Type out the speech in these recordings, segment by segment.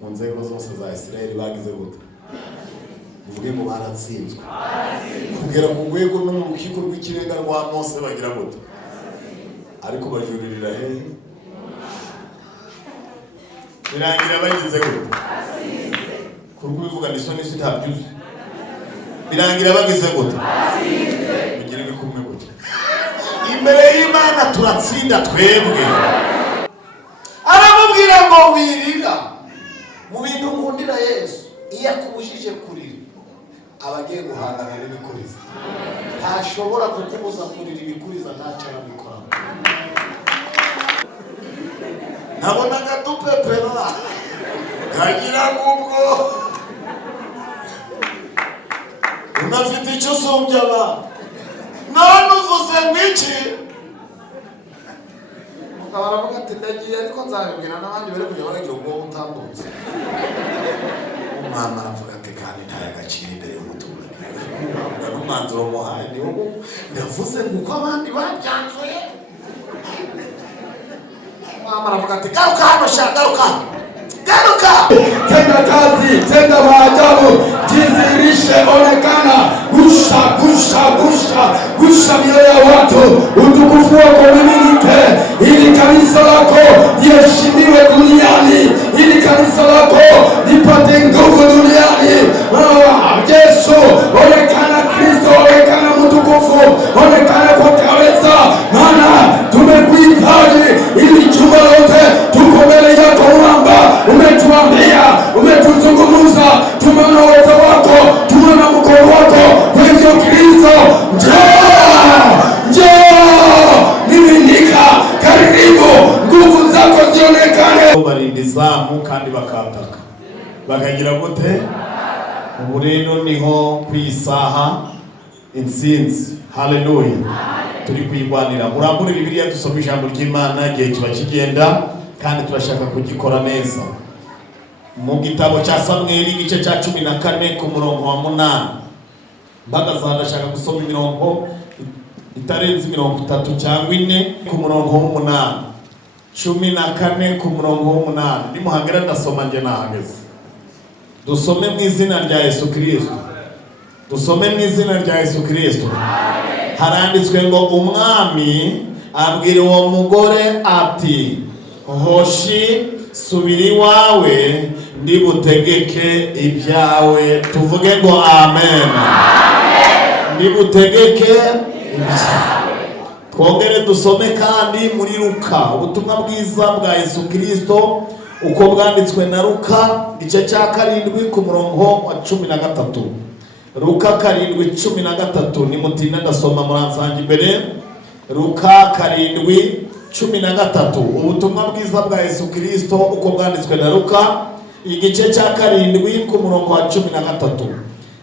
mu nzego zose za Israeli bagize gute? Uvuge ngo baratsinzwe. Kugera ku rwego no mu rukiko rw'ikirenga rwa Mose bagira gute? Ariko bajuririra hehe? Birangira bagize gute? Kuruko bivuga n'isoni sitabyuze. Birangira bagize gute? Bigira bikumwe gute? Imbere y'Imana turatsinda twebwe. Aramubwira ngo wirira mu bintu nkundira Yesu, iyo akubujije kurira abagiye guhangana n'ibikuriza. Ntashobora kukubuza kurira ibikuriza, ntacyo arabikora. Nabonaga dupepera kagira ngubwo unafite icyo usumbya abantu, none uvuze ngwiki baravuga ati ndagiye ariko nzabibwira n'abandi bari kujya baragira ubwo utambutse. Umwana aravuga ati kandi nta y'agaciro imbere y'umuturage. N'umwanzuro muhaye ni ubu ndavuze nguko abandi babyanzuye. Mama aravuga ati garuka hano sha, garuka garuka, tenda kazi, tenda maajabu, jizirishe, onekana, gusha gusha gusha gusha mioyo ya watu, utukufu wako umiminike, ili kanisa lako liheshimiwe duniani, ili kanisa lako lipate nguvu duniani. Yesu, onekana Kristo, onekana mtukufu, onekana kwa kabisa, maana tumekuhitaji ili juma lote tuko mbele yako mwamba. Umetuambia, umetuzungumza, tumeona uwezo wako, tumeona mkono wako. Kwa hivyo Kristo, njoo, miminika, karibu, nguvu zako zionekane. Barindizamu kandi bakataka bakagira gute? Ubu rero niho kwisaha intsinzi. Haleluya. Turi kwigwanira. Murambure Bibiliya dusoma ijambo ry'Imana igihe kiba kigenda kandi turashaka kugikora neza. Mu gitabo cya Samweli igice cya 14 ku murongo wa 8. Mbagaza ndashaka gusoma imirongo itarenze 30 cyangwa 4 ku murongo wa 8. 14 ku murongo wa 8. Nimuhagera ndasoma nje nahageze. Dusome mu izina rya Yesu Kristo. Dusome mu izina rya Yesu Kristo. Haranditswe ngo umwami abwira uwo mugore ati, hoshi subiri wawe ndibutegeke ibyawe. Tuvuge ngo amen. Ndibutegeke ibyawe. Twongere dusome kandi muri Luka, ubutumwa bwiza bwa Yesu Kristo uko bwanditswe na Luka igice cya 7 ku murongo wa 13. Luka 7:13. Nimutinda ndasoma muransange imbere. Luka 7:13. Ubutumwa bwiza bwa Yesu Kristo uko bwanditswe na Luka igice cya 7 ku murongo wa 13.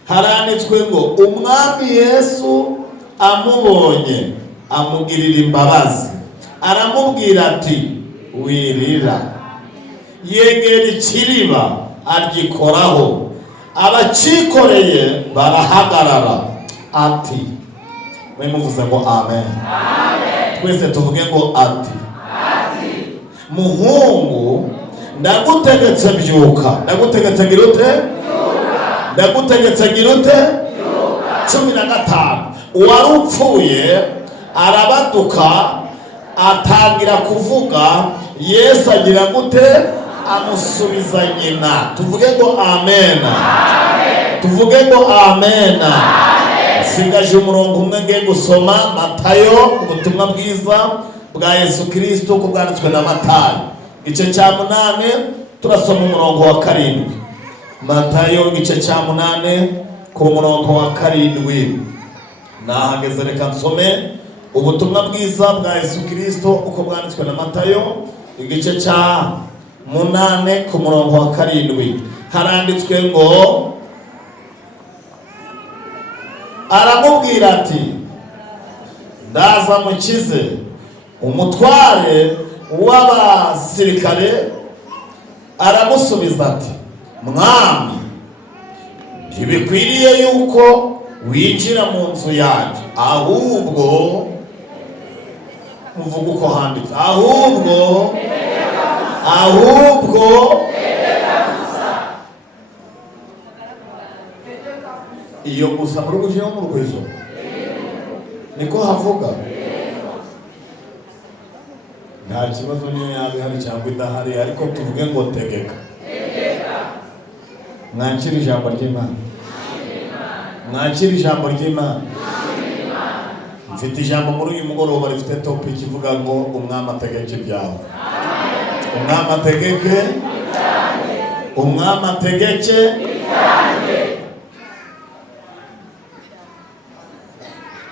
Haranditswe ngo umwami Yesu amubonye amugirira imbabazi, aramubwira ati wirira. Yegera ikiriba agikoraho, abacikoreye barahagarara. Ati, mwe muvuze ngo amen. Twese tuvuge ngo ati. Muhungu ndagutegetse byuka. Ndagutegetse girute? Ndagutegetse girute? 15. Uwarupfuye arabaduka atangira kuvuga. Yesu agira gute? Amusubiza nyina. Tuvuge ngo amen. Tuvuge ngo amen. Sigaje umurongo umwe ngiye gusoma Matayo, ubutumwa bwiza bwa Yesu Kristo uko bwanditswe na Matayo igice cya 8 turasoma umurongo wa 7. Matayo igice cya 8 ku murongo wa 7. Nahageze reka nsome ubutumwa bwiza bwa Yesu Kristo uko bwanditswe na Matayo igice cya 8 ku murongo wa 7. Haranditswe ngo aramubwira ati, ndaza mukize. Umutware w'abasirikare aramusubiza ati, mwami, ntibikwiriye yuko winjira mu nzu yanjye, ahubwo muvuga uko handitse, ahubwo iyo gusa muri gushyiraho mu rwezo niko havuga. Nta kibazo niyo yaba ihari cyangwa idahari, ariko tuvuge ngo tegeka. Mwakira ijambo ry'Imana. Mwakira ijambo ry'Imana. Mfite ijambo muri uyu mugoroba rifite topic ivuga ngo umwami ategeke ibyawe. Umwami ategeke. Umwami ategeke.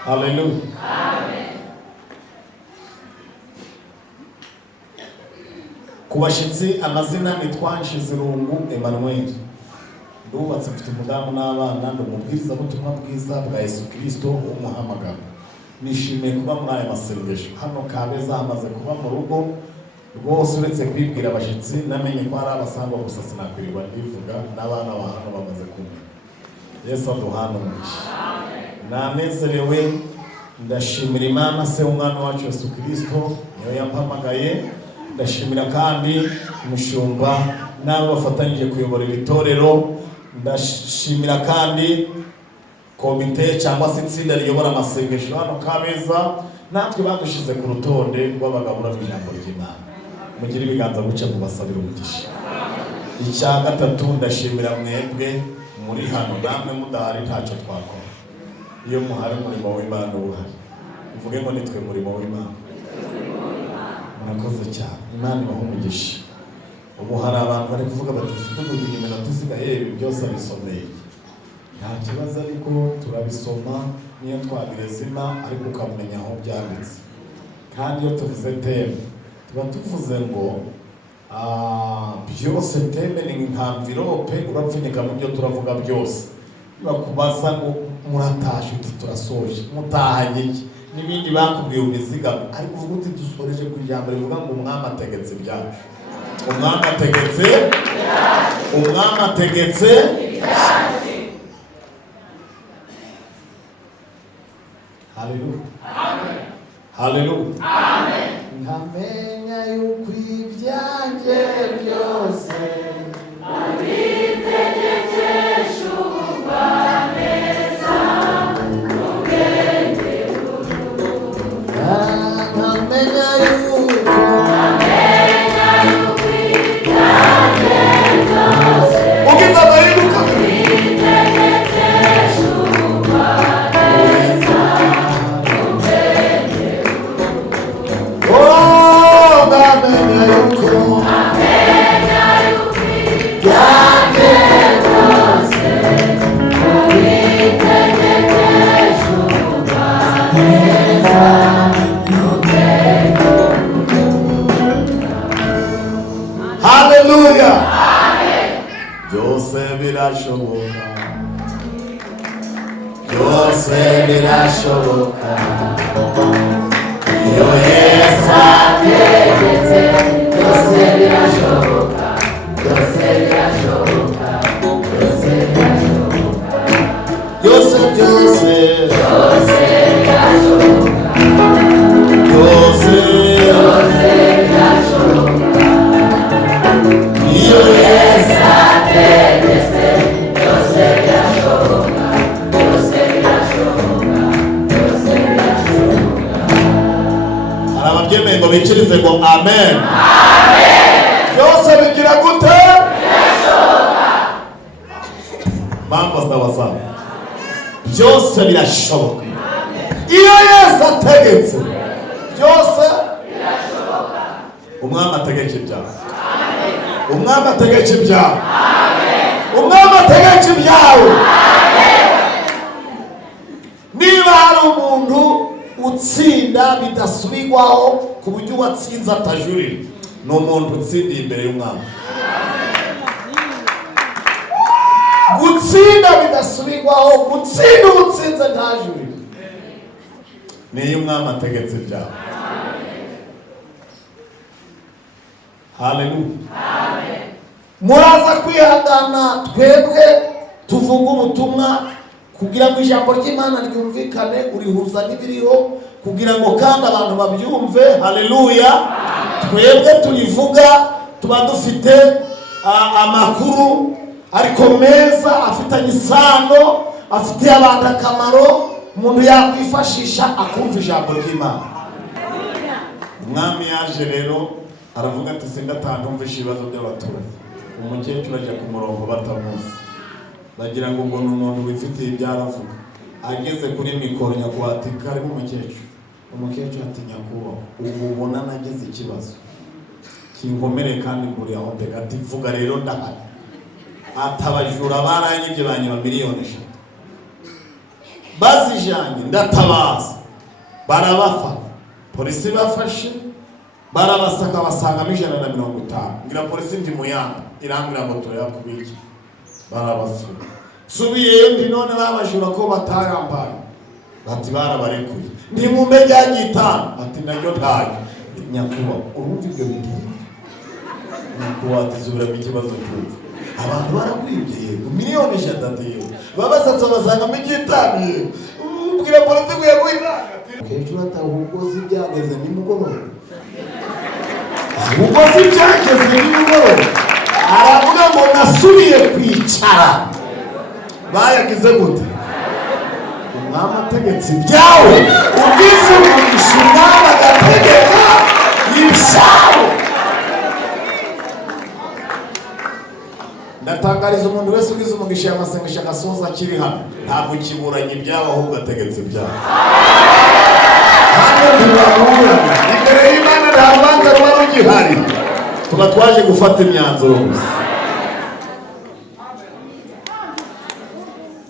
Hallelujah. Amen. Kubashitsi amazina nitwa Nshizirungu Emmanuel. Ndubatse mfite umudamu n'abana, ndumubwiriza ubutumwa bwiza bwa Yesu Kristo w'umuhamagaro. Nishimiye kuba muri aya masengesho hano Kabeza, hamaze kuba mu rugo rwose uretse kwibwira abashitsi namenye ko ari abasangwa gusa sinakwirirwa ndivuga n'abana ba hano bamaze kumenya. Yesu aduhana umugisha. Nanezerewe, ndashimira Imana se umwana wacu Yesu Kristo niyo yampamagaye. Ndashimira kandi umushumba n'abo bafatanyije kuyobora itorero. Ndashimira kandi komite cyangwa se itsinda riyobora amasengesho hano Kabeza, natwe badushize ku rutonde rw'abagabura b'ijambo ry'Imana. Mugire ibiganza guca mu basabira umugisha. Icya gatatu, ndashimira mwebwe muri hano, namwe mudahari ntacyo twakora. Iyo muhari umurimo w'Imana uhari, uvuge ngo nitwe umurimo w'Imana. Murakoze cyane, Imana ibahe umugisha. Ubu hari abantu bari kuvuga bati tuvuge iminota tusigaye ibi byose abisomeye. Nta kibazo, ariko turabisoma niyo twabirezima, ariko ukamenya aho byanditse. Kandi iyo tuvuze teme tuba tuvuze ngo byose teme ni nk'amvirope urapfunyika mu byo turavuga byose. Bakubaza ngo muratashe uti turasoje, mutahanye iki n'ibindi bakubwiye ubizigama, ariko uvuga uti dusoreje ku ijambo rivuga ngo umwami ategetse ibyacu. Umwami ategetse. Umwami ategetse. Hallelujah. Amen. Hallelujah. Amen. Nkamenya yuko ibyanjye byose abitegekesha ubwaneza ubwenge buruta. Nkamenya yuko ibyanjye byose ugize amahinduka abitegekesha ubwaneza ubwenge buruta. Nkamenya yuko ibyanjye byose abitegekesha ubwaneza ubwenge buruta. Hallelujah. Amen. Byose birashoboka. Byose birashoboka. Iyo Yesu ategetse byose birashoboka. Byose birashoboka. Byose birashoboka. Byose byose byose birashoboka. Byose byose birashoboka. Iyo Yesu ategetse byose birashoboka. Byose birashoboka. Byose birashoboka. Hari ababyemeye ngo bikirize ngo amen. Amen. Byose bigira gute? Birashoboka. Mambo sawa. Byose birashoboka. Iyo Yesu ategetse byose birashoboka. Umwami ategeke ibyawe. Umwami ategeke ibyawe. Umwami ategeke ibyawe. Niba hari umuntu utsinda bidasubirwaho ku buryo uwatsinze atajurira, ni umuntu utsindiye imbere y'umwami. Gutsinda bidasubirwaho, gutsinda ubutsinze ntajurira, niyo umwami ategetse ibyawe. Hallelujah. Amen. Muraza kwihangana twebwe tuvuga ubutumwa kugira ngo ijambo ry'Imana ryumvikane, urihuza n'ibiriho kugira ngo kandi abantu babyumve. Hallelujah. Twebwe turivuga tuba dufite amakuru ariko meza afitanye isano afitiye abantu akamaro, umuntu yakwifashisha akumva ijambo ry'Imana. Umwami yaje rero aravuga ati sindatantumvisha ibibazo by'abaturage. Umukecuru ajya ku murongo batamuzi, bagira ngo ngo n'umuntu wifitiye ibyaravuga. Ageze kuri mikoro nyakubahwa ati karibu umukecuru. Umukecuru ati nyakubahwa, ubu ubona nagize ikibazo kinkomereye kandi mburi aho mbega. Ati vuga rero ndahari. Atabajura baranyibye banyiba miliyoni 5 bazijanye, ndatabaza barabafata, polisi bafashe barabasaka basangamo 150. Ngira polisi ndi muyamba irambira ngo turayakubiki, barabafura. Subiyeyo ndi none babajura ko batayambaye, bati barabarekuye. Ndi mu mbega y'itanu, ati naryo ntayo. Nyakubahwa urumva ibyo bintu? Nyakubahwa ati zubira mu kibazo cy'ubu abantu barakwibye yego miliyoni 6 babasatse basangamo 5. Ubwira polisi ngo yaguhiranga. Umukecuru ati ubugozi byageze nimugoroba, ubugozi byageze nimugoroba. Aravuga ngo nasubiye kwicara. Bayagize gute? Umwami ategetse ibyawe, ubwiza umugisha umwami agategeka ibyawe. Ndatangariza umuntu wese ugize umugisha y'amasengesho agasoza akiri hano, ntabwo kiburanye ibyabo ahubwo ategetse ibyawe. Hano ntibaburana imbere y'Imana, nta rubanza ruba rugihari. Tuba twaje gufata imyanzuro gusa.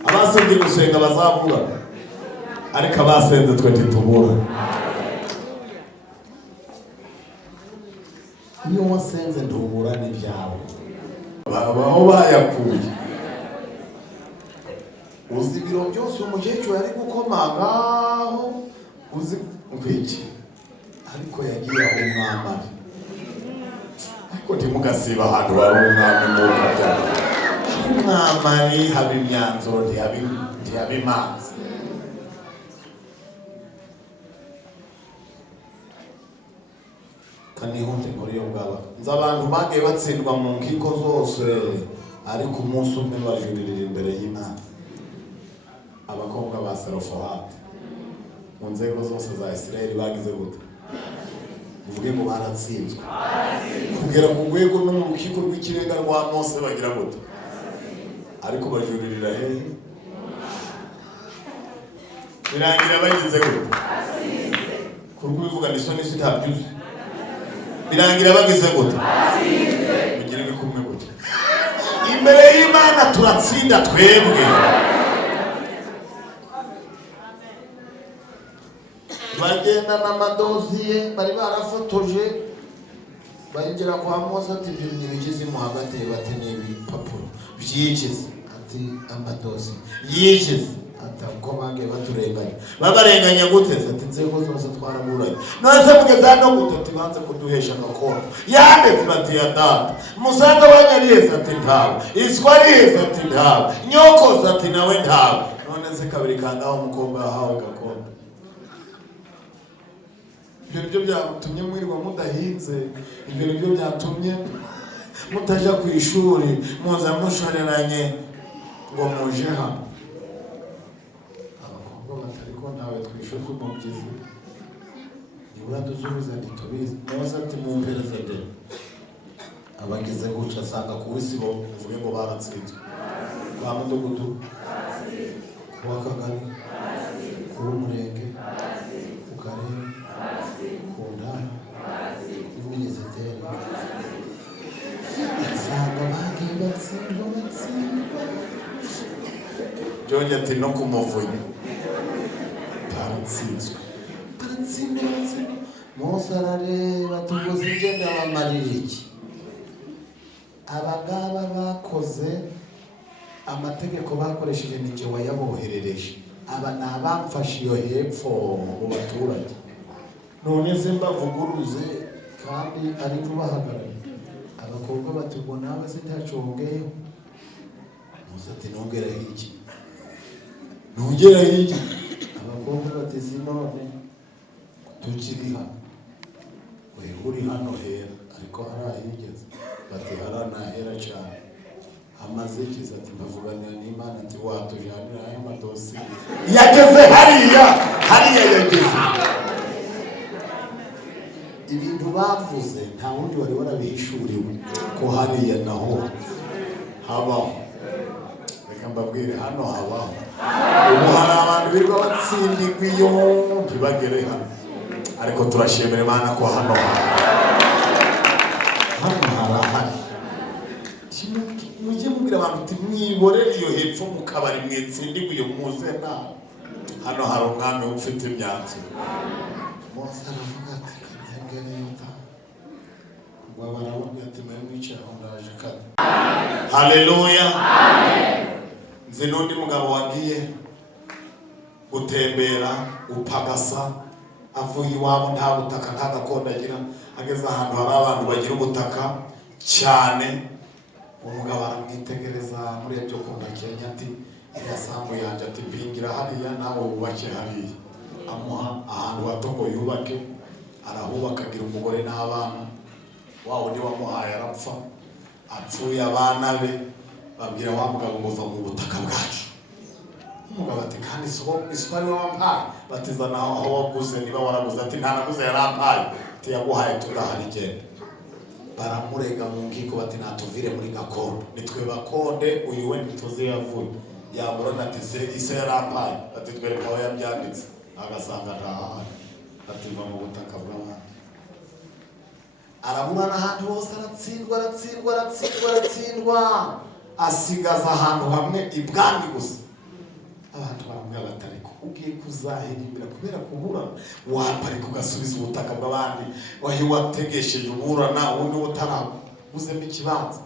Abasabye gusenga bazabura, ariko abasenze twe ntitubura. Iyo wasenze ntubura n'ibyawe, babaho bayakuye. Uzi ibiro byose umukecuru yari gukomangaho, uzi ubiki, ariko yagiye aho umwami ari. Ariko ntimugasiba ahantu wari umwami mwuka byari. Umwami ari haba imyanzuro ntihaba imanza. Kanihunje muri yo bwaba nzi abantu bagiye batsindwa mu nkiko zose, ariko umunsi umwe bajuririra imbere y'Imana. Abakobwa ba Serofahadi mu nzego zose za Isirayeli bagize gute? Uvuge ngo baratsinzwe. Kugera ku rwego no mu rukiko rw'ikirenga rwa Mose bagira gute? Ariko bajuririra hehe? Birangira bagize gute? Kurwivuga n'isoni sitabyuze. Birangira bagize gute? Mugira ibikumwe gute? Imbere y'Imana turatsinda twebwe. Bagenda n'amadosiye bari barafotoje, bagera kwa Mose ati ibyo bigize mu hagati bati n'ibipapuro byikize, ati amadosiye yikize. Atabwo bagiye baturenganya. Babarenganya gute? Ati inzego zose twaraburanye. Nose mugeze hano gute? Tibanze kuduhesha gakondo. Yande bati ya data. Musaza wanyariye ati ntawe. Iswari ati ntawe. Nyoko ati nawe ntawe. None se kabiri kangaho umukobwa yahawe gakondo. Ibyo byatumye mwirirwa mudahinze. Ibyo byatumye mutaja ku ishuri, muza mushoreranye ngo muje hano. Nawe twishuka umubyizi nibura dusubiza ntitubizi. Nawe ati mumpereza de abagize guca asanga ku isi bo uvuge ngo baratsinzwe. Kwa mudugudu, kuwa kagari, kuwa umurenge, ku karere, ku ntara, ku minisiteri, asanga bagiye batsindwa. Jonge ati no ku muvunyi baratsinzwe. Mose arareba tuguze ingenda bamarira iki? Abagaba bakoze amategeko bakoresheje n'icyo wayaboherereje. Aba ni abamfashe iyo hepfo mu baturage. None se mbavuguruze kandi ari kubahagarara. Abakobwa batubwo nawe zitacungeyo. Mose ati ntugere iki? Ntugere iki? Abakobwa bateze none tukiri hano. We uri hano hera ariko harahigeze. Bati haranahera cyane. amazekiza ati bavuganira n'Imana ati watujyanira aya madosi yageze hariya yageze. Ibintu bavuze nta wundi wari warabihishuriwe ko hariya naho habaho. Reka mbabwire hano habaho. Ubu hari abantu birirwa batsindirwa iyo ntibagere hano, ariko turashimira Imana ko hano harahari. Mujye mubwira abantu uti mwiborere iyo hepfo mu kabari mwitsindirwa iyo muze naho. Hano hari umwami ufite imyanzuro. Mose aravuga ati haleluya. Nzi n'undi mugabo wagiye gutembera upagasa avuye iwabo nta butaka nta gakondo agira, ageze ahantu hari abantu bagira ubutaka cyane. Umugabo aramwitegereza muri ibyo kunda Kenya ati iriya sambu yanjye ati mpingira hariya nawe wubake hariya. Amuha ahantu hato ngo yubake, arahubaka agira umugore n'abana. Wa wundi wamuhaye arapfa, apfuye abana be babwira wa mugabo ngo uva mu butaka bwacu. Umugabo ati kandi iswari wampaye batizana aho waguze, niba waraguze ati nta naguze yarampaye ati yaguhaye tudahari genda. Baramurega mu nkiko bati natuvire muri gakondo, nitwe bakonde uyu we ntituzi yavuye. Yamurana ati ise yarampaye ati twereka aho yabyanditse, agasanga ntahari ati va mu butaka bw'abandi. Araburana ahantu hose aratsindwa asigaza ahantu hamwe ibwami gusa. Abantu baramubwira batari ko ugiye kuzahirimbira kubera kuburana, waparika ugasubiza ubutaka bw'abandi, wahi wategesheje uburana ubundi utarabuzemo ikibanza.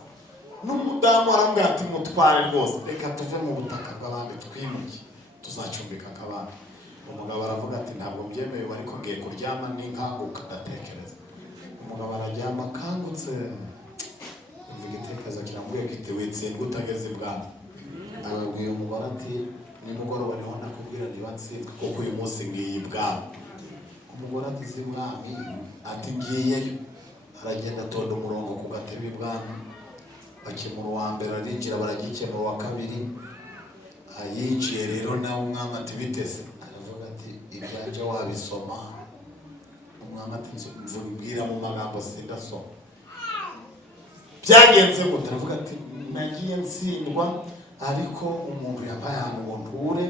N'umudamu arambwira ati mutware rwose reka tuve mu butaka bw'abandi twimuke tuzacumbika akabandi. Umugabo aravuga ati ntabwo mbyemewe, ariko ngiye kuryama n'inkanguka ndatekereza. Umugabo araryama akangutse, igitekerezo kiramubwiye kiti witsindwa utageze ibwami. Ababwiye umugore ati nimugoroba niho nakubwira niba ntsindwa kuko uyu munsi ngiye ibwami. Umugore ati si mwami, ati ngiyeyo. Aragenda atonda umurongo ku gatebe ibwami, bakemura uwa mbere arinjira baragikemura uwa kabiri. Ayinjiye rero nawe umwami ati bitese, aravuga ati ibyaje wabisoma. Umwami ati nzubwira mu magambo sindasoma. Byagenze gute? Aravuga ati nagiye ntsindwa, ariko umuntu yampaye ahantu ngo nture.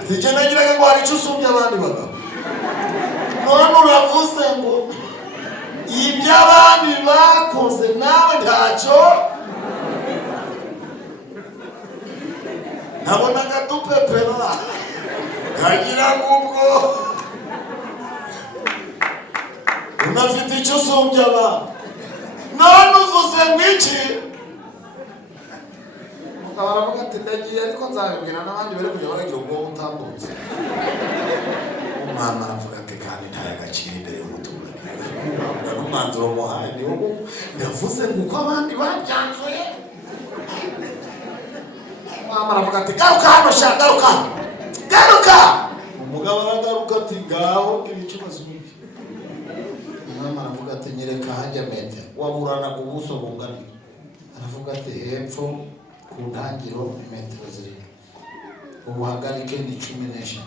Ati je nagiraga ngo hari icyo usumbya abandi bagabo, none uravuze ngo ibyo abandi bakoze nawe ntacyo. Nabonaga dupepera kagira ngo ubwo unafite icyo usumbya abandi, none uvuze ngiki. Baravuga ati ndagiye ariko nzabibwira n'abandi bari kujya baragira ubwo utambutse. Umwana aravuga ati kandi ntaye agaciro imbere y'umuturage. N'umwanzuro muhaye ni ubu yavuze ngo uko abandi babyanzuye. Umwana aravuga ati garuka hano sha, garuka. Umugabo aragaruka ati ngaho gira icyo bazumye. Umwana aravuga ati nyereka hajya mete waburana ku buso bungana. Aravuga ati hepfo ku ntangiro ni metero 7, ubuhagarike ni 15,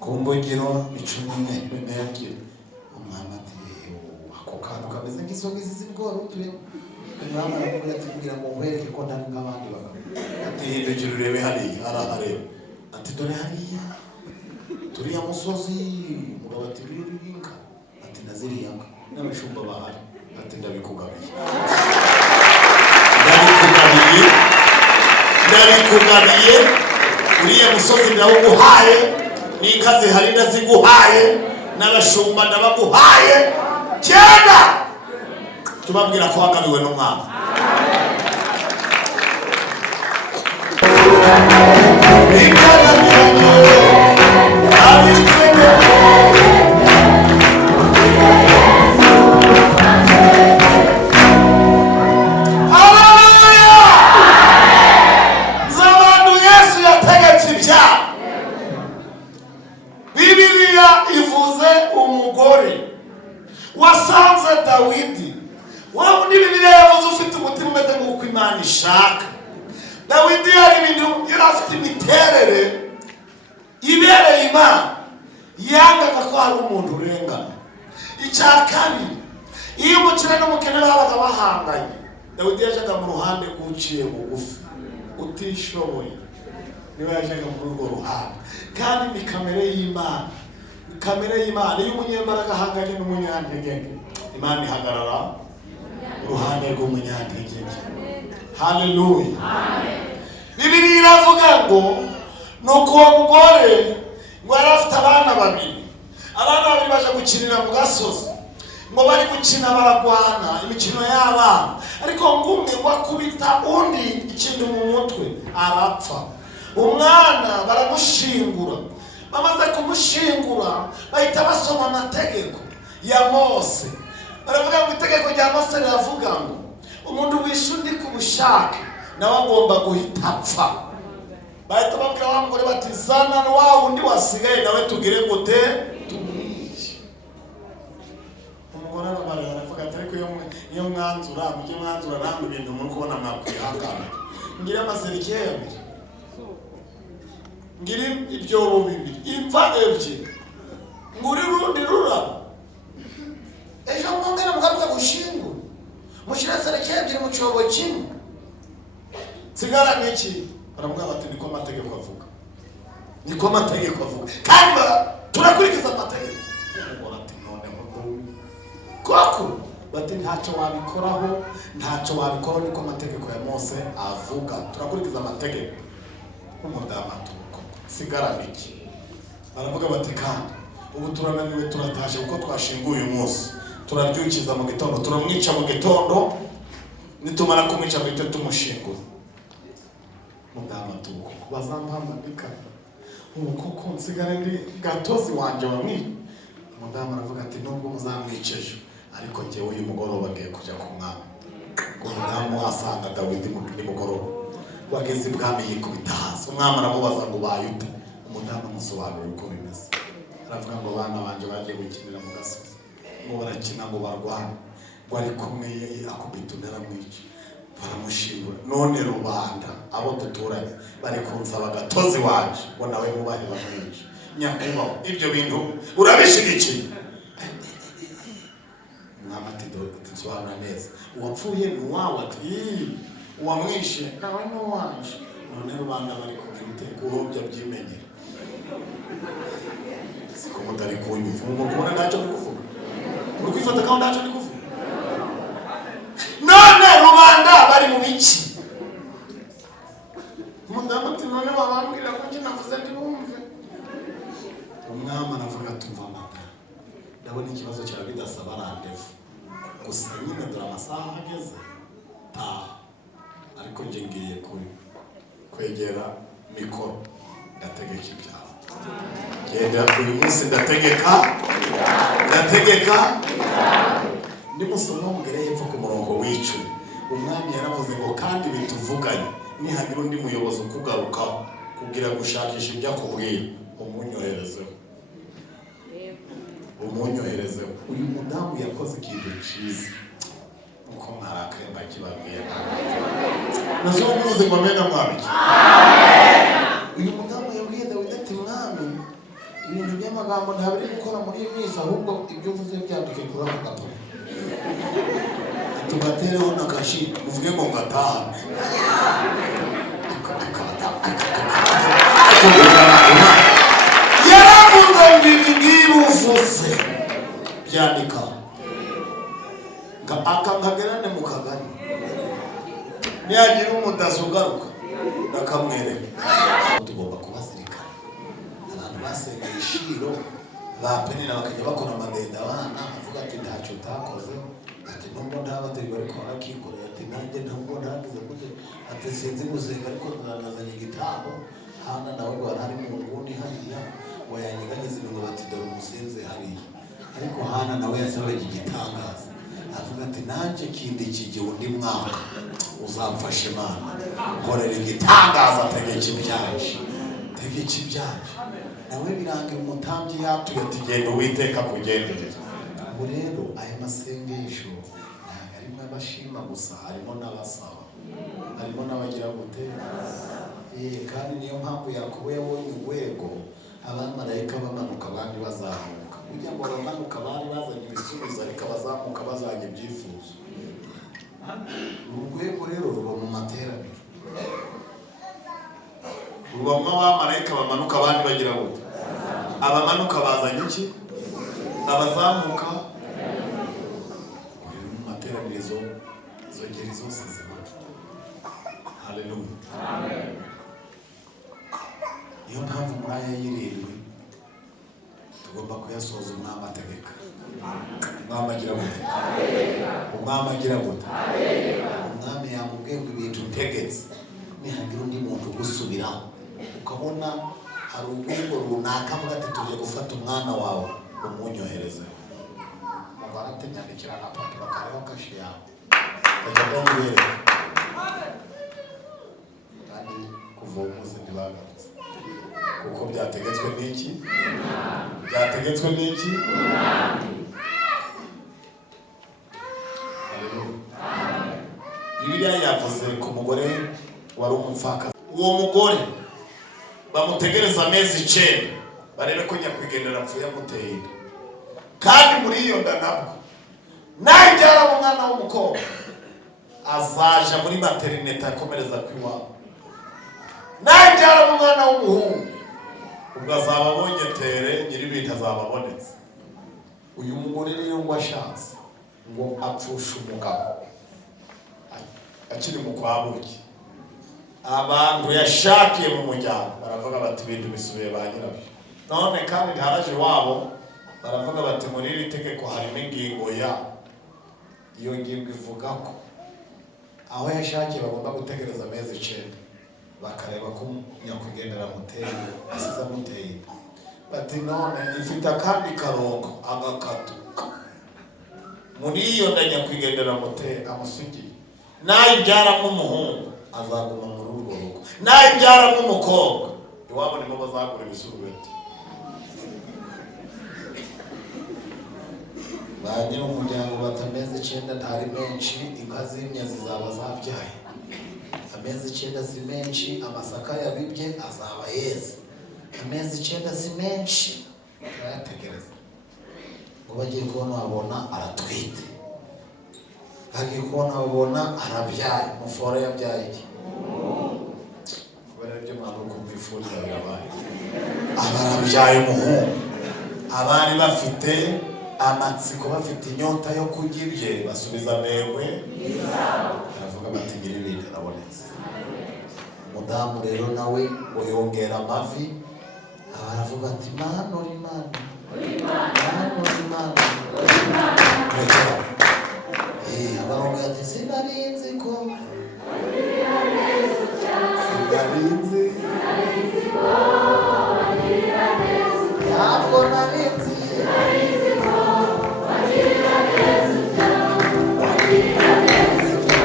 ku mbogero ni 12. Umwana ati ako kantu kameze nk'isongizi z'ibigori utuye. Umwana aravuga ati kugira ngo nkwereke ko ntari nk'abandi bagabo. Ati hindukira urebe hariya, arahareba. Ati dore hariya turiya musozi. Umugabo ati birinka. Ati naziriya nka n'abashumba bahari. Ati ndabikugabiye uriya musozi ndawuguhaye, n'inka zihari ndaziguhaye, n'abashumba ndabaguhaye. Genda tubabwira ko wagabiwe n'umwami. Wasanze Dawidi, waba undi Bibiliya yavuze ufite umutima umeze nk'uko Imana ishaka. Dawidi yari ibintu yari afite imiterere ibereye Imana, yangaga ko hari umuntu urengana. Icya kabiri, iyo umukire n'umukene babaga bahanganye, Dawidi yajaga mu ruhande rw'uciye bugufi utishoboye, niwe yajaga muri urwo ruhande. Kandi ni kamere y'Imana, kamere y'Imana. Iyo umunyembaraga ahanganye n'umunyantege, Imana ihagarara uruhande rw'umunyantege. Haleluya. Bibiliya iravuga ngo nuko uwo mugore ngo yari afite abana babiri baje gukinira mu gasozi, ngo bari gukina baragwana imikino y'abana, ariko ngumwe ngo akubita undi ikintu mu mutwe arapfa. Umwana baramushingura, bamaze kumushingura bahita basoma amategeko ya Mose. Baravuga ngo itegeko rya Mose riravuga ngo umuntu wishe undi ku bushake nawe agomba guhita apfa. Bahita babwira wa mugore bati zana wa wundi wasigaye nawe tugire gute tumwice. Umugore aravuga ati ariko iyo mwanzura mujye mwanzura namwe ibintu muri kubona mwakwihangana. Ngira amazerikeye abiri, ngira ibyobo bibiri, imva ebyiri, nguri rundi rurabo. Ejo mwongera mugaruka gushingura, mushira serekeye ebyiri mu cyobo kimwe, sigara n'iki? Baravuga bati niko amategeko avuga, niko amategeko avuga, kandi turakurikiza amategeko. Umugore ati none koko bati ntacyo wabikoraho, ntacyo wabikoraho, niko amategeko ya Mose avuga, turakurikiza amategeko. Umudamu atuko sigara n'iki? Baravuga bati kandi ubu turananiwe, turataje kuko twashinguye umunsi, turabyukiza mu gitondo, turamwica mu gitondo, nitumara kumwica bahita tumushingura. Umudamu atuko bazampamagika ubu koko nsigare ndi gatozi wanje wamwica. Umudamu aravuga ati nubwo muzamwiceje ariko njyewe uyu mugoroba ngiye kujya ku mwami. Umudamu asanga Dawidi mu nimugoroba, bageze ibwami yikubita hasi. Umwami aramubaza ngo bayute, umudamu amusobanurira uko bimeze. Aravuga ngo bana banje bagiye gukinira mu gasozi, ngo barakina ngo barwane, ngo ari kumwe akubita undi aramwica, baramushingura. None rubanda abo duturanye bari kunsaba gatozi wanje ngo nawe mubahe bamwica. Nyakubahwa ibyo bintu urabishigikiye? Umwami ati dusobanura neza, uwapfuye ni uwawe? Ati uwamwishe nawe ni uwanje. None rubanda bari kugira uteka uhobya byimenyera, siko mutari kunyumva. Umukubona ntacyo ndi kuvuga, uri kwifata kandi ntacyo ndi kuvuga. None rubanda bari mu biki? Umudamu ati none babambwira ko njye navuze ndi bumve. Umwami aravuga tumva amata, ndabona ikibazo cyawe bidasaba randevu, gusa nyine dore amasaha ageze taha. Ariko njye ngiye kwegera mikoro ndategeka ibyawe. Genda uyu munsi ndategeka nimusoma mugere hepfo ku murongo w'icumi. Umwami yaravuze ngo kandi bituvuganye nihagira undi muyobozi ukugarukaho kugira gushakisha ibyo akubwira umunyoherezeho. Uyu mudamu yakoze ikintu cyiza, uko mwarakaye mbakibabwiye nazomuze ngo amena mwabiki. Uyu mudamu yabwiye Dawidi ati mwami, ibintu by'amagambo ntabiri gukora muri iyi minsi, ahubwo ibyo uvuze byandike kuri aka gapapuro, tugatereho n'akashi uvuge ngo ngatahane. Yaravuze ngo ibi ngibi uvuze byandika akankagerane mu kagari, niyagira umudaso ugaruka ndakamwereka. Tugomba kubazirikana abantu basengeye ishiro bapenera bakajya bakora amadenda abana, avuga ati ntacyo utakoze, ati nubwo ndabateri bariko barakikorera, ati nanjye ntabwo ndagize gute, ati sinzi gusenga ariko nazanye igitambo. Hana nawe rwari hari mu nguni hariya wayanyiganyiza ibintu bati dore umusenze hariya, ariko Hana nawe yasabaga igitangaza, avuga ati nanjye kindi kigihe undi mwaka uzamfasha Imana nkorera igitangaza, tegeka ibyaje. Nawe birangira umutambyi yatuye ati genda Uwiteka kugenderera. Ubu rero aya masengesho ntabwo arimo abashima gusa, harimo n'abasaba. bagira gute kandi niyo mpamvu Yakobo yabonye urwego abamarayika bamanuka abandi bazamuka kugira ngo abamanuka bari bazanye ibisubizo ariko abazamuka bazanye ibyifuzo. Urwego rero ruba mu materaniro, rubamo abamarayika bamanuka abandi bagira gute, abamanuka bazanye iki, abazamuka mu materaniro izo ngeri zose ziba. Haleluya, amen. Niyo mpamvu muri aya y'irindwi tugomba kuyasoza umwami ategeka. Umwami agira gute, umwami agira gute, umwami yamubwiye ngo ibintu utegetse nihagira undi muntu gusubiraho ukabona hari urwego runaka avuga ati tuje gufata umwana wawe umunyohereze, baratenyandikira na papuro kariho kashi yawe kajya kubereka kandi kuva umuzi ntibagarutse kuko byategetswe n'iki, byategetswe n'iki. Bibiliya yavuze ku mugore wari umupfakazi. Uwo mugore bamutegereza amezi 9 barebe ko nyakwigendera apfuye amuteye inda, kandi muri iyo nda nabwo nabyara umwana w'umukobwa azaja muri materinete akomereza kwiwabo, nabyara umwana w'umuhungu ubwo azaba abonye tere nyiribintu azaba abonetse. Uyu mugore rero ngo ashatse ngo apfushe umugabo akiri mu kwabuki, abantu yashakiye mu muryango baravuga bati ibintu bisubiye ba nyirabyo. None kandi haraje wabo baravuga bati muri iri tegeko harimo ingingo ya, iyo ngingo ivuga ko aho yashakiye bagomba gutegereza amezi 9 bakareba ko nyakwigendera muteye asize amuteye. Bati none ifite akandi karongo agakatuka muri iyo nda nyakwigendera muteye amusigiye, nayibyara nk'umuhungu azaguma muri urwo rugo, nayibyara nk'umukobwa iwabo nimo bazagura ibisurubeti. Ba nyiri umuryango batameze 9 ntari menshi, inka zimye zizaba zabyaye. Amezi 9 si menshi, amasaka yabibye azaba yeze. Amezi 9 si menshi, turayategereza ngo bagiye kubona babona aratwite, bagiye kubona babona arabyaye. Mufora yabyaye iki kubera ibyo mwabura kumwifuriza birabaye, abarabyaye umuhungu. Abari bafite amatsiko bafite inyota yo kurya ibye basubiza amerwe, baravuga bati nyiribintu arabonetse. Umudamu rero nawe ngo yongera amavi, baravuga ati Mana uri Imana, Mana uri Imana. Abarongo ati sinarinzi ko sinarinzi ko ntabwo narinzi ko wagirira neza wagirira neza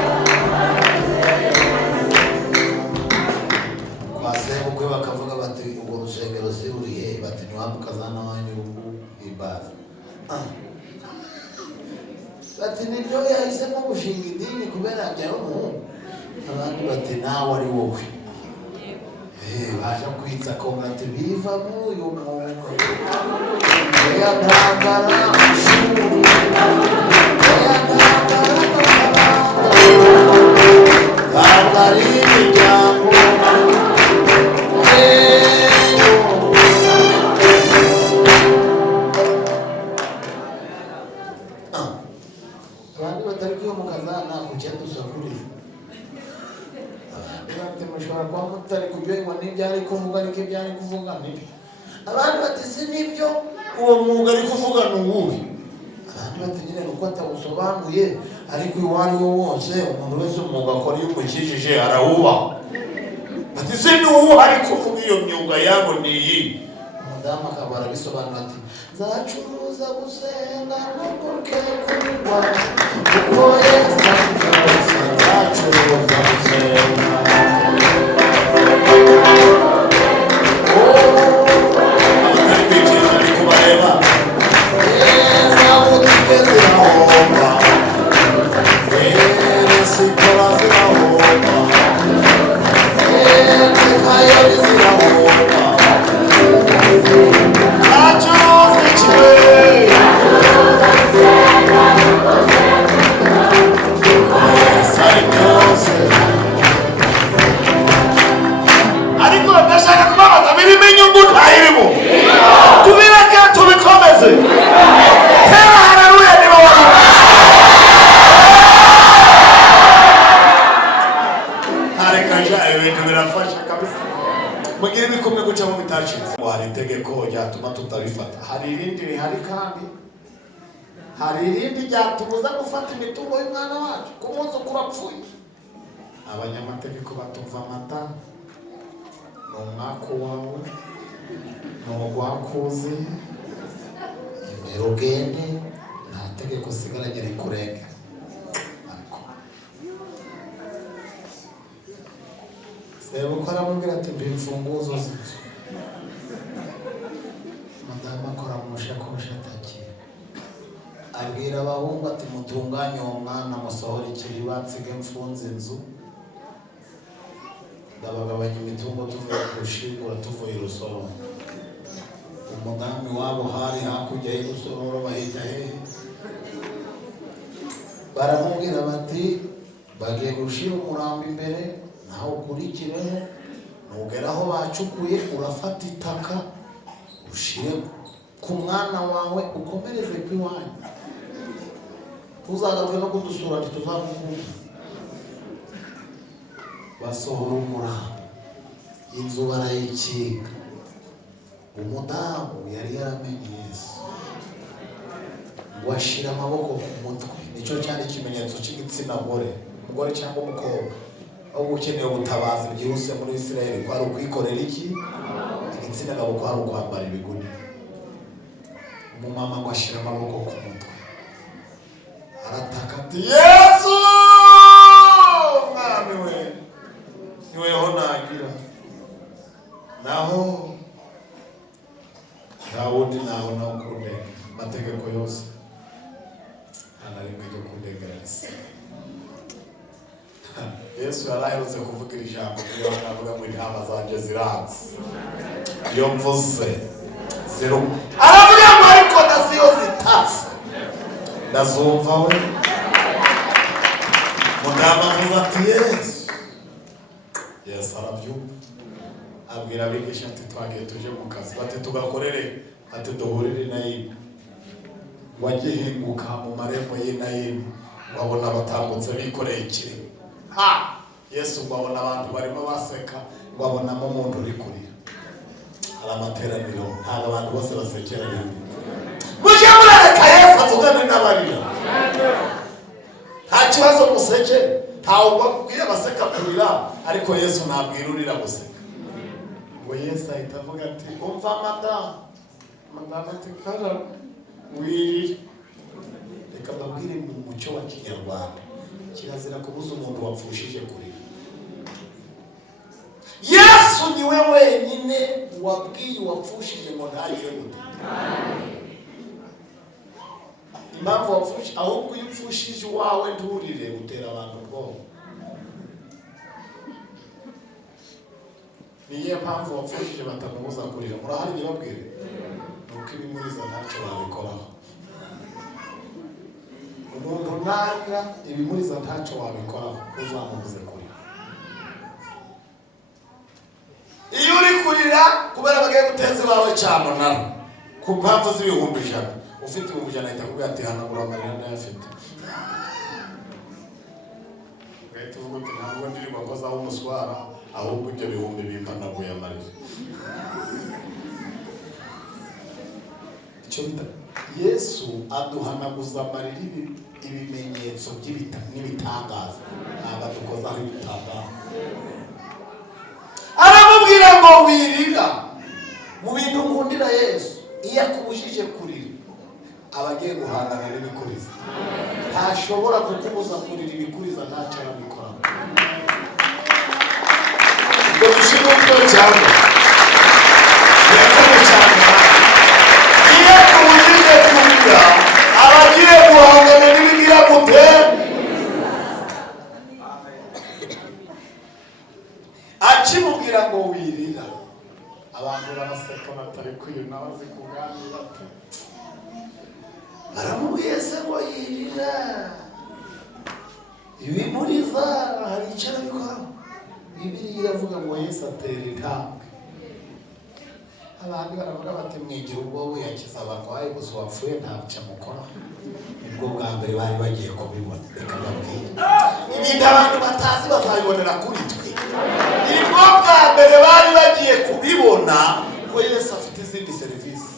kwasebukwe bakavuga bati ubwo rusengero si rurihe, bati niwamukazana wanyu urugu imbaza. Bati nibyo yahisemo gushinga idini kubera abyara umuhungu. Abandi bati nawe ari wowe. Baje kwitsa ko ati biva muyo muntu ya ntambara amashuri ya ntambara ari imiryango abandi batari kwiyo mukazana kujya dusakuriza. Abandi mushobora kuba mutari kuryoherwa n'ibyo ari kuvuga ariko ibyo ari kuvuga nibyo. Abandi bati si nibyo, uwo mwuga ari kuvuga ni uwuhe. Abandi bati nyine nuko atawusobanuye, ariko uwo ari wo wose umuntu wese umwuga akora iyo umukijije arawubaha. Bati si ni uwo ari kuvuga iyo myuga yabo ni iyi. Umudamu akaba arabisobanura ati nzacuruza gusenga n'ubuke kunywa kuko Yesu nzacuruza gusenga. Zirahomba, zirahomba. Mugira bikomeye guca mu bitacitse. Hari itegeko ryatuma tutabifata. Hari irindi rihari kandi. Hari irindi ryatubuza gufata imitungo y'umwana wacu. Ku munsi kurapfuye. Abanyamategeko batumva amata. Ni umwaka wawe. Ni ugwakuze. Imerogene. Nta tegeko sigaranye rikurengera. Sebo ko aramubwira ati mbi imfunguzo z'inzu. Madamu akora mu shakoshi atakiye. Abwira abahungu ati mutunganye uwo mwana musohora ikiriba nsige mfunze inzu. Ndabagabanya imitungo tuvuye kushingura tuvuye Rusororo. Umudamu wabo hari hakurya y'Urusororo bahita hehe. Baramubwira bati bagiye gushira umurambo imbere. Naho ukurikireho nugera aho bacukuye urafata itaka ushire ku mwana wawe ukomereze kwiwanyu. Tuzagaruke no kudusura ntituzamukunda. Basohora umurambo, inzu barayikinga. Umudamu yari yaramenye Yesu ngo ashira amaboko ku mutwe. Nicyo cyari ikimenyetso cy'igitsina gore, umugore cyangwa umukobwa. Aho ukeneye ubutabazi byihuse muri Israel kwari ukwikorera iki? Igitsina gabo kwari ukwambara ibiguni. Umumama ngo ashira amaboko ku mutwe. Arataka ati Yesu! Mwami we! Niweho nagira. Naho Dawudi naho kundega. Amategeko yose. Anarimwe ryo kundegera risa. Yesu yaraherutse kuvugira ijambo iyo avuga ngo intama zanje ziranze. Iyo mvuze zero. Aravuga ngo ariko naziyo zitatse. Ndazumva we. Mugamba avuze ati Yesu. Yesu arabyumva. Abwira abigisha ati twagiye tuje mu kazi. Bati tugakorere ati duhurire na Yesu. Wagihinguka mu marembo y'Inayimu. Wabona batambutse bikoreye ikirimo. Yesu babona abantu barimo baseka, babonamo umuntu uri kurira. Hari amateraniro, ntabwo abantu bose basekera rimwe. Mujye mureka Yesu avugane n'abarira. Nta kibazo museke, ntawe ubabwira baseka kurira, ariko Yesu ntabwira urira guseka. Ngo Yesu ahita avuga ati umva madamu ati kara wirira. Reka mbabwire mu mucyo wa Kinyarwanda. Kirazira kubuza umuntu wapfushije kurira. Yesu niwe wenyine wabwiye wapfushije ngo ntagire gute. Impamvu wapfushije ahubwo iyo upfushije wawe nturire utera abantu ubwoba. Niyo mpamvu wapfushije batamubuza kurira. Murahari nyibabwire. Nuko ibimuriza ntacyo babikoraho. Umuntu ntarira ibimuriza ntacyo wabikoraho uzamubuze kurira. Iyo uri kurira kubera bagiye guteza iwawe cyamunara ku mpamvu z'ibihumbi 100, ufite ibihumbi 100 ahita akubwira ati hanagura amarira ndayafite. Ugahita uvuga uti ntabwo ndirirwa nkozaho umuswara ahubwo ibyo bihumbi bimpanaguye amarira. Icyo bita Yesu aduhanaguza amarira ibimenyetso n'ibitangaza. Ntabwo dukozaho ibitangaza. Aramubwira ngo wirira mu bintu nkundira Yesu. Iyo akubujije kurira abagiye guhangana n'ibikuriza. Ntashobora kukubuza kurira ibikuriza ntacyo arabikora. Ngo dushimutwe cyane. Yakoze cyane. Iyo akubujije kurira abagiye guhangana n'ibigira gute. Akimubwira ngo wirira abantu baraseka batari kwiyuna bazi kuganira ati aramubwiye se ngo yirira ibimuriza hari icyo arabikora. Bibiliya iravuga ngo Yesu atera intambwe. Abandi baravuga bati mwigira ubwoba yakiza abarwayi gusa wapfuye ntacyo amukora. Nibwo bwa mbere bari bagiye kubibona. Reka mbabwire ibintu abantu batazi bazabibonera kuri twe. nibwo bwa mbere bari bagiye kubibona ko Yesu afite izindi serivisi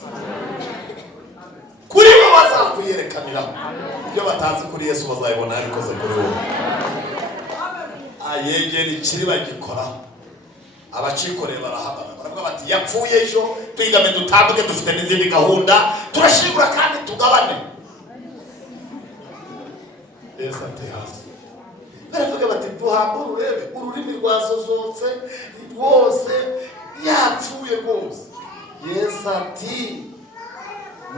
kuri bo bazakwiyerekaniraho ibyo batazi kuri Yesu bazayibona yarikoze kuri wowe. Ayegera ikiri bagikoraho abacikoreye barahabara baravuga bati yapfuye ejo twigame dutambuke dufite n'izindi gahunda turashingura kandi tugabane. Yesu ati hasi baravuga bati duhambure urebe ururimi rwasozotse rwose yapfuye rwose. Yesu ati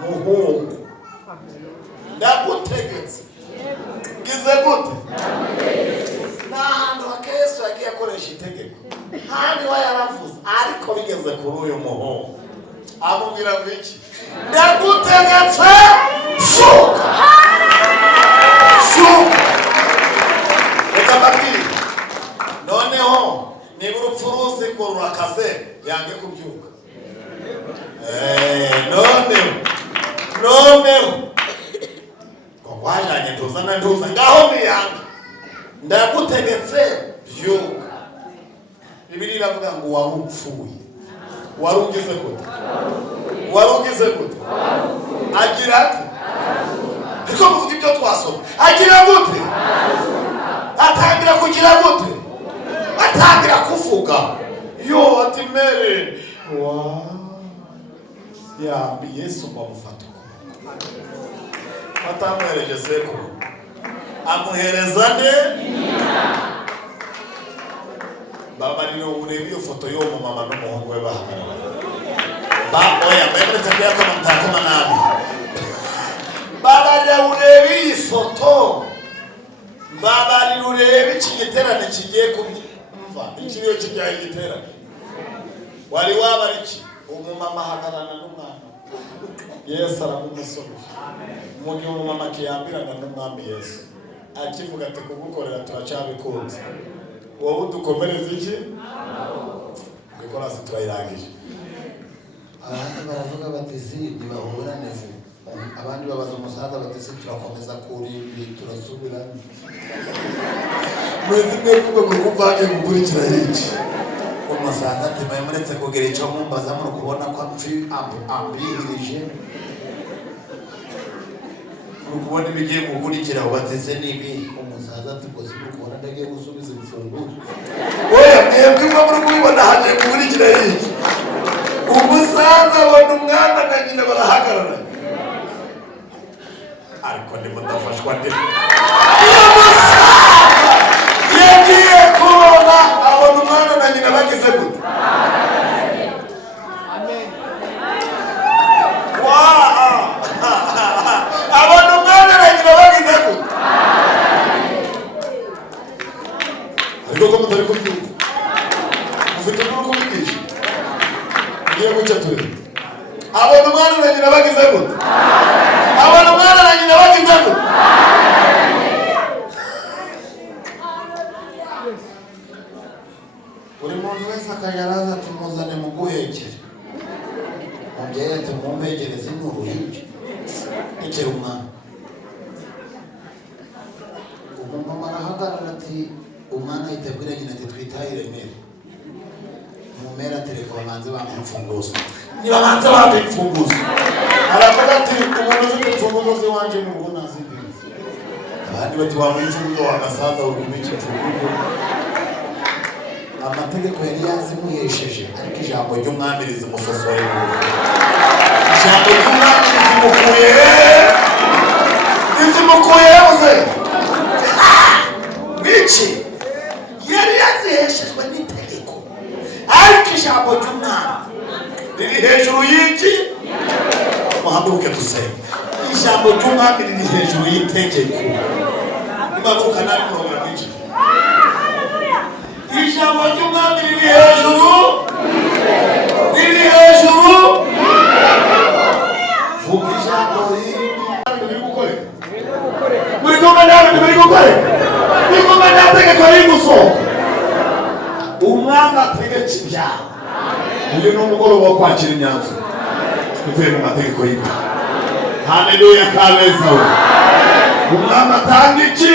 muhungu ndagutegetse ngize gute n'ahantu Yesu yagiye akoresha itegeko handi wa yaravuze ariko bigeze kuri uyu muhungu amubwira ngo iki ndagutegetse shuka reka mbabwire noneho niba urupfu ruzi ngo rurakaze yange kubyuka. noneho ngo wajanye ntuza ngaho niyanga ndagutegetse byuka. Bibiliya iravuga ngo warupfuye warugize gute agira ati ariko muvuga ibyo twasoma agira gute atangira kugira gute atangira kuvuga yo ati mere yambi Yesu bamufata atamwereje sekuru amuhereza nde baba niyo ureba iyo foto yo mu mama n'umuhungu we bahagarara oya mberetse ko yakoma mtakoma nabi baba ureba iyi foto baba ureba iki giterane kigiye kumva ikiriyo kijyaye igiterane wari waba iki umumama ahagararana n'umwana Yesu aramumusomesha mu gihe umumama akiyambirana n'umwami Yesu akivuga ati kugukorera turacyabikunze wowe udukomereza iki bikorasi turayirangije. Abandi baravuga bati si ntibahura neza abandi babaza umusaza bati si turakomeza kurimbi turasubira mwezi mwe kuko kuvange gukurikira iki umusaza ati muretse kugira icyo mumbaza muri kubona ko ambihirije urukubona ibigiye gukurikira ubateze nibi umusaza ati ngo si kubona ndagiye gusubiza imfunguzo oya mwebwe ngo muri kubibona haje gukurikira iki umusaza abona umwana na nyina barahagarara ariko ndimudafashwa nde umusaza yagiye kubona abona umwana na nyina bagize gute abona umwana na nyina bagize gute ariko ko mutari kubyumva mufite n'uko kubigisha ngiye guca turi abona umwana na nyina bagize gute abona umwana na nyina bagize gute buri muntu wese akajaraza tumuzane mu guhekera mubyeyi ati mumpegereze n'uruhinja ekera umwana umumama arahagarara ati umwana yitegura nyina ati twitahire mere mumera telefone banze bamufunguzwa niba banze bamufunguzwa aravuga ati umuntu ufite imfunguzo ziwanje mu rugo nazibiriza abandi bati wamuha imfunguzo wagasaza uri kubika imfunguzo. amategeko yari yazimuhesheje ariko ijambo ry'umwami rizimusosoye ijambo ry'umwami rizimukuye uze wici yari yaziheshejwe n'itegeko ariko ijambo ry'umwami riri hejuru y'iki muhaguruke dusenge ijambo ry'umwami riri hejuru y'itegeko nibaguruka nabi murongera mwinshi ijambo ry'umwami riri hejuru vuga ijambo riri gukoreka muri kumwe nawe biri gukoreka muri kumwe n'ategeko riri gusohoka umwami ategeka ibyaha. Uyu ni umugoroba wo kwakira imyanzuro ivuye mu mategeko y'Imana. Haleluya kabeza we umwami atanga iki